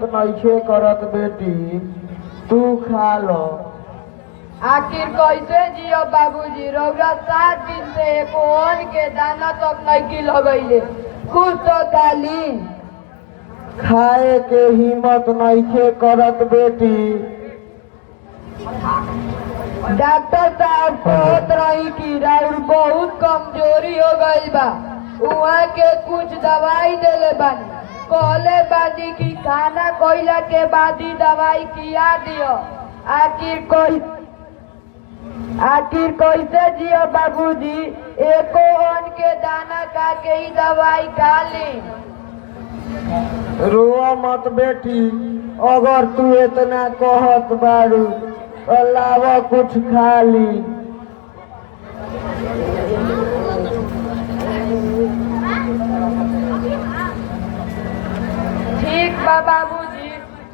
हिम्मत नहीं करत बेटी, तू खा लो। आखिर कैसे जियो बाबूजी, रौरा 7 दिन से एक ओन के दाना तक नहीं लगैले, कुछ तो डाली। खाए के हिम्मत नहीं करत बेटी। डॉक्टर साहब कहत रही कि राउर बहुत कमजोरी हो गई बा, वहाँ के कुछ दवाई देले बानी, कहले बानी कि खाना खइला के बाद ही दवाई खिया दियो। आखिर कैसे जियो बाबूजी, एको अन्न के दाना खा के ही दवाई खा ली। रोआ मत बेटी, अगर तू इतना कहत बारू तो लावा कुछ खा ली। ठीक बा बाबूजी,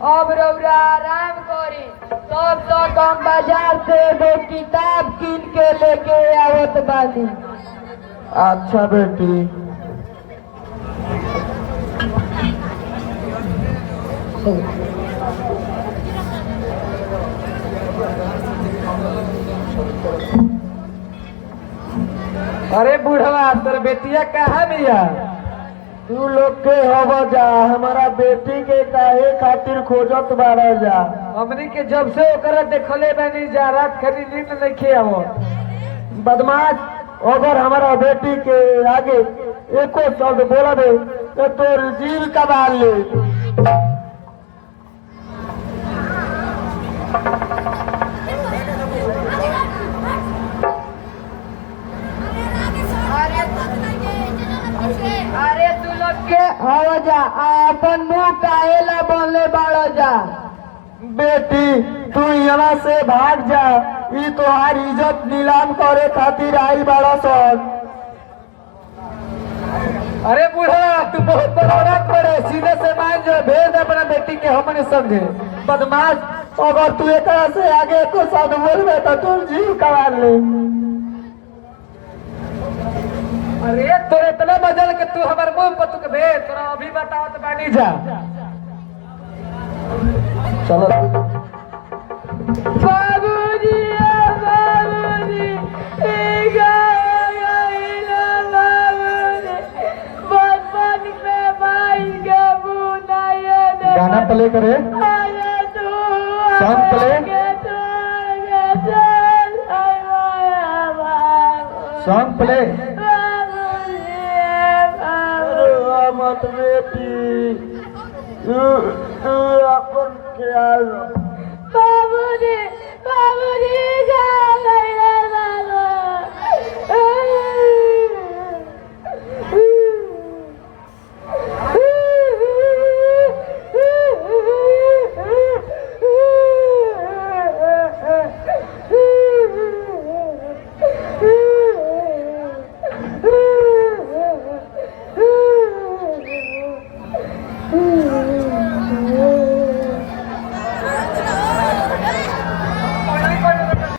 अब रौरा आराम करी, तब तक हम बाजार से एगो किताब कीन के लेके आवत बानी। अच्छा बेटी। अरे बुढ़वा, तेरे बेटिया कहाँ बिया? तू लोग के हव जा, हमारा बेटी के काहे खातिर खोजत बारा जा। हमनी के जब से ओकरा देखले बानी जा, रात खरी नींद नहीं आवत। बदमाश, अगर हमारा बेटी के आगे एको शब्द बोला दे तो तोर जीव कबाल ले। अरे तू लोग के हव जा, अपन मुंह काहेला बनले बाड़ो जा। बेटी तू यहाँ से भाग जा, ई तोहार इज्जत नीलाम करे खातिर आई बड़ा सन। अरे बुढ़वा, तू बहुत बड़ा पड़े, सीधे से मान जो, भेज अपना बेटी के, हमने समझे। बदमाश, अगर तू एक से आगे को शब्द बोलबे तो तू जीव कबाल ले। अरे तोरे इतना मजल के तू हमारे मुंह पर तू के भेज, तोरा अभी बताओ तो बानी जा। चलो बाबूजी, बाबूजी, गाना प्ले करे, सॉन्ग प्ले, सॉन्ग प्ले। मत बेटी, तू अपन ख्याल रख।